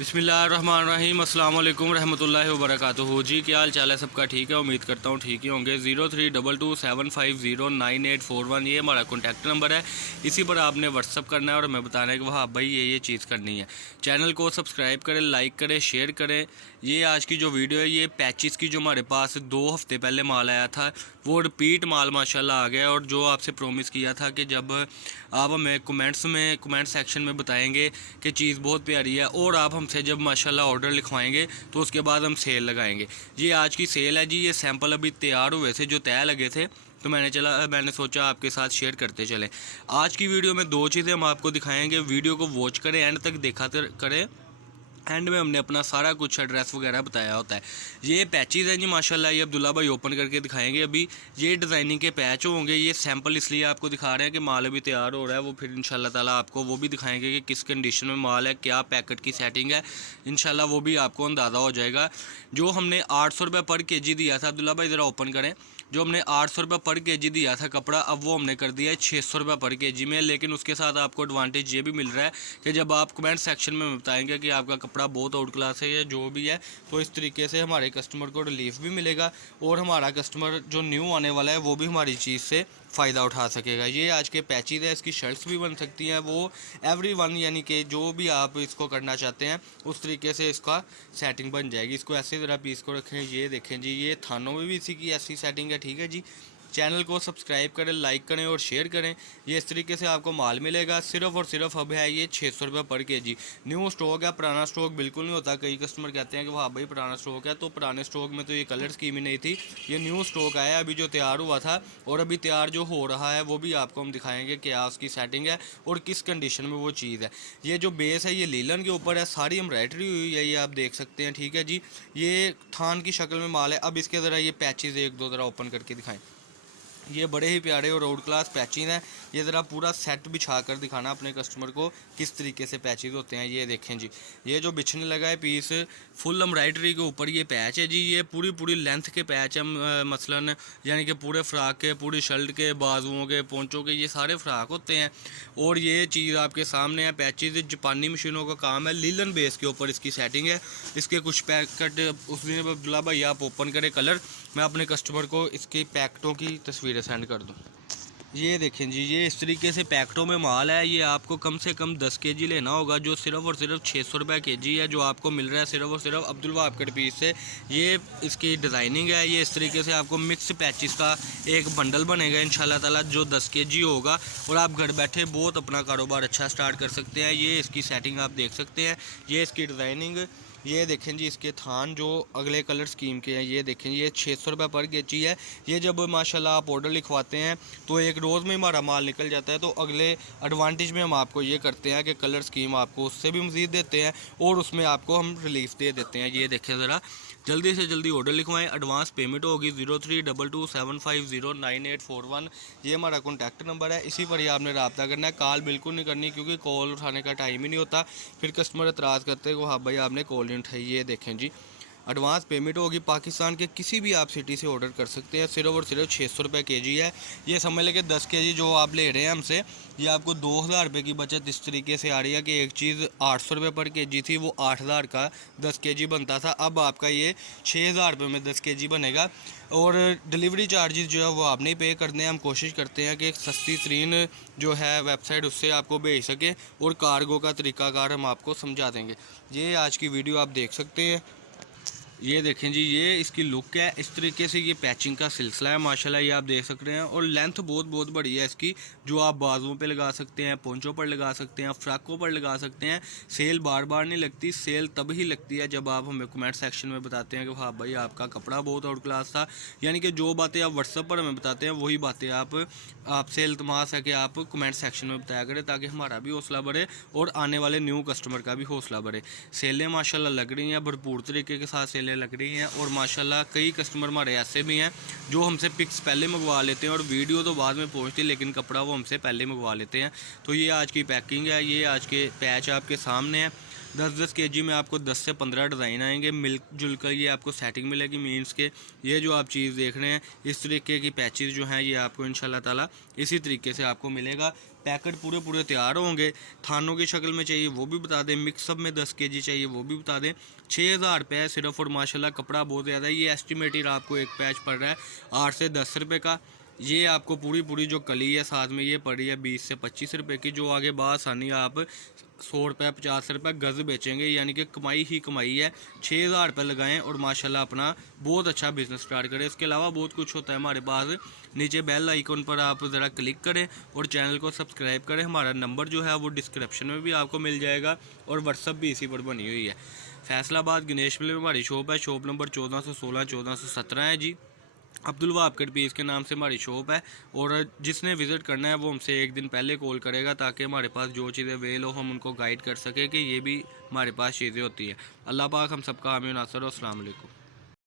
बिस्मिल्लाहिर्रहमानिर्रहीम अस्सलाम वालेकुम रहमतुल्लाहि व बरकातुहू। जी क्या हाल चाल है सबका? ठीक है, उम्मीद करता हूँ ठीक ही होंगे। 032275098841 ये हमारा कॉन्टैक्ट नंबर है। इसी पर आपने व्हाट्सअप करना है और हमें बताना है कि वहाँ भाई ये चीज़ करनी है। चैनल को सब्सक्राइब करें, लाइक करें, शेयर करें। ये आज की जो वीडियो है ये पैचिस की जो हमारे पास 2 हफ्ते पहले माल आया था वो रिपीट माल माशाल्लाह आ गया। और जो आपसे प्रॉमिस किया था कि जब आप हमें कमेंट सेक्शन में बताएंगे कि चीज़ बहुत प्यारी है और आप हमसे जब माशाल्लाह ऑर्डर लिखवाएंगे तो उसके बाद हम सेल लगाएंगे। ये आज की सेल है जी। ये सैंपल अभी तैयार हुए थे जो तय लगे थे, तो मैंने सोचा आपके साथ शेयर करते चलें। आज की वीडियो में 2 चीज़ें हम आपको दिखाएंगे। वीडियो को वॉच करें, एंड तक देखा करें। एंड में हमने अपना सारा कुछ एड्रेस वगैरह बताया होता है। ये पैचेज़ हैं जी माशाल्लाह। ये अब्दुल्ला भाई ओपन करके दिखाएंगे अभी। ये डिज़ाइनिंग के पैच होंगे। ये सैंपल इसलिए आपको दिखा रहे हैं कि माल अभी तैयार हो रहा है, वो फिर इंशाल्लाह ताला आपको वो भी दिखाएंगे कि किस कंडीशन में माल है, क्या पैकेट की सेटिंग है। इंशाल्लाह वो भी आपको अंदाज़ा हो जाएगा। जो हमने 800 रुपये पर केजी दिया था, अब्दुल्ला भाई ज़रा ओपन करें। जो हमने 800 रुपये पर केजी दिया था कपड़ा, अब वो हमने कर दिया है 600 रुपये पर केजी में। लेकिन उसके साथ आपको एडवांटेज ये भी मिल रहा है कि जब आप कमेंट सेक्शन में बताएंगे कि आपका कपड़ा बहुत आउट क्लास है या जो भी है, तो इस तरीके से हमारे कस्टमर को रिलीफ भी मिलेगा और हमारा कस्टमर जो न्यू आने वाला है वो भी हमारी चीज़ से फ़ायदा उठा सकेगा। ये आज के पैचेज़ है, इसकी शर्ट्स भी बन सकती हैं। वो एवरीवन यानी कि जो भी आप इसको करना चाहते हैं उस तरीके से इसका सेटिंग बन जाएगी। इसको ऐसे ज़रा पीस को रखें। ये देखें जी, ये थानों में भी इसी की ऐसी सेटिंग है। ठीक है जी। चैनल को सब्सक्राइब करें, लाइक करें और शेयर करें। ये इस तरीके से आपको माल मिलेगा। सिर्फ़ और सिर्फ अब है ये 600 रुपये पर केजी। न्यू स्टॉक है, पुराना स्टॉक बिल्कुल नहीं होता। कई कस्टमर कहते हैं कि वाह भाई पुराना स्टॉक है, तो पुराने स्टॉक में तो ये कलर स्कीम ही नहीं थी। ये न्यू स्टॉक आया अभी जो तैयार हुआ था, और अभी तैयार जो हो रहा है वो भी आपको हम दिखाएंगे क्या उसकी सेटिंग है और किस कंडीशन में वो चीज़ है। ये जो बेस है ये लीलन के ऊपर है, सारी एम्ब्रॉयडरी हुई है, ये आप देख सकते हैं। ठीक है जी। ये थान की शक्ल में माल है। अब इसके ज़रा ये पैचेज़ 1-2 ज़रा ओपन करके दिखाएँ। ये बड़े ही प्यारे और आउट क्लास पैचिंग हैं। ये ज़रा पूरा सेट बिछा कर दिखाना अपने कस्टमर को किस तरीके से पैचेज होते हैं। ये देखें जी, ये जो बिछने लगा है पीस फुल एम्ब्रॉयडरी के ऊपर ये पैच है जी। ये पूरी लेंथ के पैच हैं, मसलन यानी कि पूरे फ्राक के, पूरी शर्ट के, बाजुओं के, पोंचों के, ये सारे फ्राक होते हैं। और ये चीज़ आपके सामने है। पैचेज जापानी मशीनों का काम है। लीलन बेस के ऊपर इसकी सेटिंग है। इसके कुछ पैकेट उस दिन अब्दुल्ला भाई आप ओपन करें कलर, मैं अपने कस्टमर को इसकी पैकेटों की तस्वीरें सेंड कर दूँ। ये देखें जी, ये इस तरीके से पैकेटों में माल है। ये आपको कम से कम 10 केजी लेना होगा, जो सिर्फ़ और सिर्फ 600 रुपये केजी है, जो आपको मिल रहा है सिर्फ़ और सिर्फ अब्दुल वहाब कट पीस से। ये इसकी डिज़ाइनिंग है। ये इस तरीके से आपको मिक्स पैचिस का एक बंडल बनेगा इंशाल्लाह ताला, जो 10 केजी होगा, और आप घर बैठे बहुत अपना कारोबार अच्छा स्टार्ट कर सकते हैं। ये इसकी सेटिंग आप देख सकते हैं। ये इसकी डिज़ाइनिंग, ये देखें जी, इसके थान जो अगले कलर स्कीम के हैं, ये देखें। ये 600 रुपये पर केजी है। ये जब माशाल्लाह आप ऑर्डर लिखवाते हैं तो एक रोज़ में हमारा माल निकल जाता है, तो अगले एडवांटेज में हम आपको ये करते हैं कि कलर स्कीम आपको उससे भी मज़ीद देते हैं और उसमें आपको हम रिलीफ दे देते हैं। ये देखें ज़रा, जल्दी से जल्दी ऑर्डर लिखवाएं। एडवांस पेमेंट होगी 032275098841। ये हमारा कॉन्टैक्ट नंबर है, इसी पर ही आपने रब्ता करना है। कॉल बिल्कुल नहीं करनी, क्योंकि कॉल उठाने का टाइम ही नहीं होता। फिर कस्टमर एतराज़ करते हैं, हाँ भाई आपने कॉल नहीं उठाई। ये देखें जी, एडवांस पेमेंट होगी। पाकिस्तान के किसी भी आप सिटी से ऑर्डर कर सकते हैं। सिर्फ और सिर्फ 600 रुपये केजी है। ये समझ लें कि 10 केजी जो आप ले रहे हैं हमसे, ये आपको 2000 रुपये की बचत इस तरीके से आ रही है कि एक चीज़ 800 रुपये पर केजी थी, वो 8000 का 10 केजी बनता था। अब आपका ये 6000 रुपये में 10 केजी बनेगा। और डिलीवरी चार्जेस जो है वो आपने ही पे करने हैं। हम कोशिश करते हैं कि एक सस्ती तरीन जो है वेबसाइट उससे आपको भेज सके, और कार्गो का तरीक़ाकार हम आपको समझा देंगे। ये आज की वीडियो आप देख सकते हैं। ये देखें जी, ये इसकी लुक है। इस तरीके से ये पैचिंग का सिलसिला है माशाल्लाह, ये आप देख सकते हैं। और लेंथ बहुत बड़ी है इसकी, जो आप बाजुओं पे लगा सकते हैं, पोंचों पर लगा सकते हैं, फ्राकों पर लगा सकते हैं। सेल बार बार नहीं लगती। सेल तब ही लगती है जब आप हमें कमेंट सेक्शन में बताते हैं कि हाँ भाई आपका कपड़ा बहुत आउट क्लास था। यानी कि जो बातें आप व्हाट्सअप पर हमें बताते हैं वही बातें आपसे इल्तमास है कि आप कमेंट सेक्शन में बताया करें, ताकि हमारा भी हौसला बढ़े और आने वाले न्यू कस्टमर का भी हौसला बढ़े। सेलें माशाल्लाह लग रही हैं, भरपूर तरीके के साथ सेलें लग रही हैं। और माशाल्लाह कई कस्टमर हमारे ऐसे भी हैं जो हमसे पिक्स पहले मंगवा लेते हैं और वीडियो तो बाद में पहुंचती, लेकिन कपड़ा वो हमसे पहले मंगवा लेते हैं। तो ये आज की पैकिंग है। ये आज के पैच आपके सामने है। 10-10 केजी में आपको 10 से 15 डिज़ाइन आएंगे। मिल जुल कर ये आपको सेटिंग मिलेगी। मीन्स के ये जो आप चीज़ देख रहे हैं, इस तरीके की पैचेज़ जो हैं ये आपको इंशाल्लाह ताला इसी तरीके से आपको मिलेगा। पैकेट पूरे पूरे तैयार होंगे। थानों की शक्ल में चाहिए वो भी बता दें, मिक्सअप में 10 kg चाहिए वो भी बता दें। 6,000 रुपये है सिर्फ, और माशाल्लाह कपड़ा बहुत ज़्यादा है। ये एस्टिमेटेड आपको एक पैच पड़ रहा है 8 से 10 रुपये का। ये आपको पूरी पूरी जो कली है साथ में ये पड़ी है 20 से 25 रुपये की, जो आगे बासानी आप 100 रुपये 50 रुपये गज़ बेचेंगे, यानी कि कमाई ही कमाई है। 6,000 रुपये लगाएं और माशाल्लाह अपना बहुत अच्छा बिजनेस स्टार्ट करें। इसके अलावा बहुत कुछ होता है हमारे पास। नीचे बेल आइकन पर आप ज़रा क्लिक करें और चैनल को सब्सक्राइब करें। हमारा नंबर जो है वो डिस्क्रिप्शन में भी आपको मिल जाएगा और व्हाट्सअप भी इसी पर बनी हुई है। फैसलाबाद गणेश मिल में हमारी शॉप है, शॉप नंबर 1416 1417 है जी। अब्दुल वहाब कट पीस के नाम से हमारी शॉप है, और जिसने विज़िट करना है वो हमसे एक दिन पहले कॉल करेगा ताकि हमारे पास जो चीज़ें अवेल हो हम उनको गाइड कर सकें कि ये भी हमारे पास चीज़ें होती हैं। अल्लाह पाक हम सबका हामी नासर। अस्सलाम वालेकुम।